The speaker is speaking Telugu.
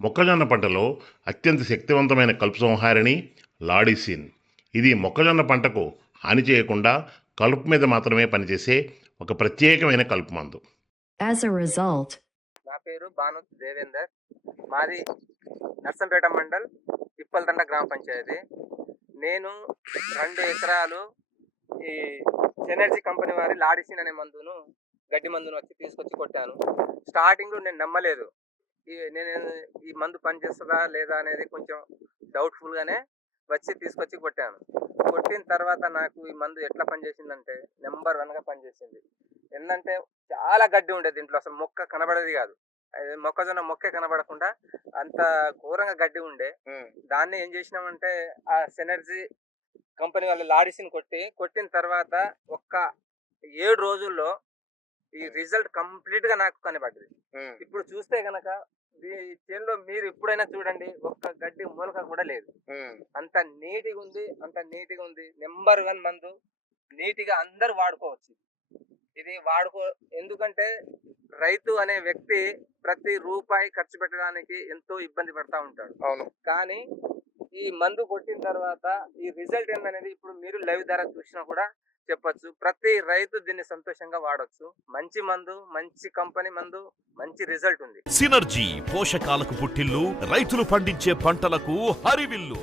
మొక్కజొన్న పంటలో అత్యంత శక్తివంతమైన కలుపు సంహారిణి లాడిసిన్. ఇది మొక్కజొన్న పంటకు హాని చేయకుండా కలుపు మీద మాత్రమే పనిచేసే ఒక ప్రత్యేకమైన కలుపు మందు. As a result, నా పేరు బాను దేవేందర్. మాది నర్సంపేట మండల్ ఇప్పలదండ గ్రామ పంచాయతీ. నేను 2 ఎకరాలు ఈ ఎనర్జీ కంపెనీ వారి లాడిసిన్ అనే గడ్డి మందును తీసుకొచ్చి కొట్టాను. స్టార్టింగ్లో నేను నమ్మలేదు. నేను ఈ మందు పనిచేస్తుందా లేదా అనేది కొంచెం డౌట్ఫుల్గానే తీసుకొచ్చి కొట్టాను. కొట్టిన తర్వాత నాకు ఈ మందు ఎట్లా పనిచేసిందంటే నెంబర్ 1గా పనిచేసింది. ఏంటంటే చాలా గడ్డి ఉండేది దీంట్లో, అసలు మొక్క కనబడేది కాదు. మొక్కజొన్న మొక్కే కనబడకుండా అంత ఘోరంగా గడ్డి ఉండే. దాన్ని ఏం చేసినామంటే ఆ సెనర్జీ కంపెనీ వాళ్ళు లాడిసిన్ కొట్టిన తర్వాత ఒక్క 7 రోజుల్లో ఈ రిజల్ట్ కంప్లీట్ గా నాకు కనబడ్డది. ఇప్పుడు చూస్తే గనక ఈ చేనులో మీరు ఎప్పుడైనా చూడండి, ఒక్క గడ్డి మూలక కూడా లేదు. అంత నీట్గా ఉంది. నెంబర్ 1 మందు. నీట్గా అందరు వాడుకోవచ్చు. ఇది ఎందుకంటే రైతు అనే వ్యక్తి ప్రతి రూపాయి ఖర్చు పెట్టడానికి ఎంతో ఇబ్బంది పడతా ఉంటాడు. అవును. కానీ ఈ మందు కొట్టిన తర్వాత ఈ రిజల్ట్ ఏందనేది ఇప్పుడు మీరు లైవ్ ద్వారా చూసినా కూడా చెప్పొచ్చు. ప్రతి రైతు దీన్ని సంతోషంగా వాడొచ్చు. మంచి మందు, మంచి కంపెనీ మందు, మంచి రిజల్ట్ ఉంది. సినర్జీ పోషకాలకు పుట్టిల్లు, రైతులు పండించే పంటలకు హరివిల్లు.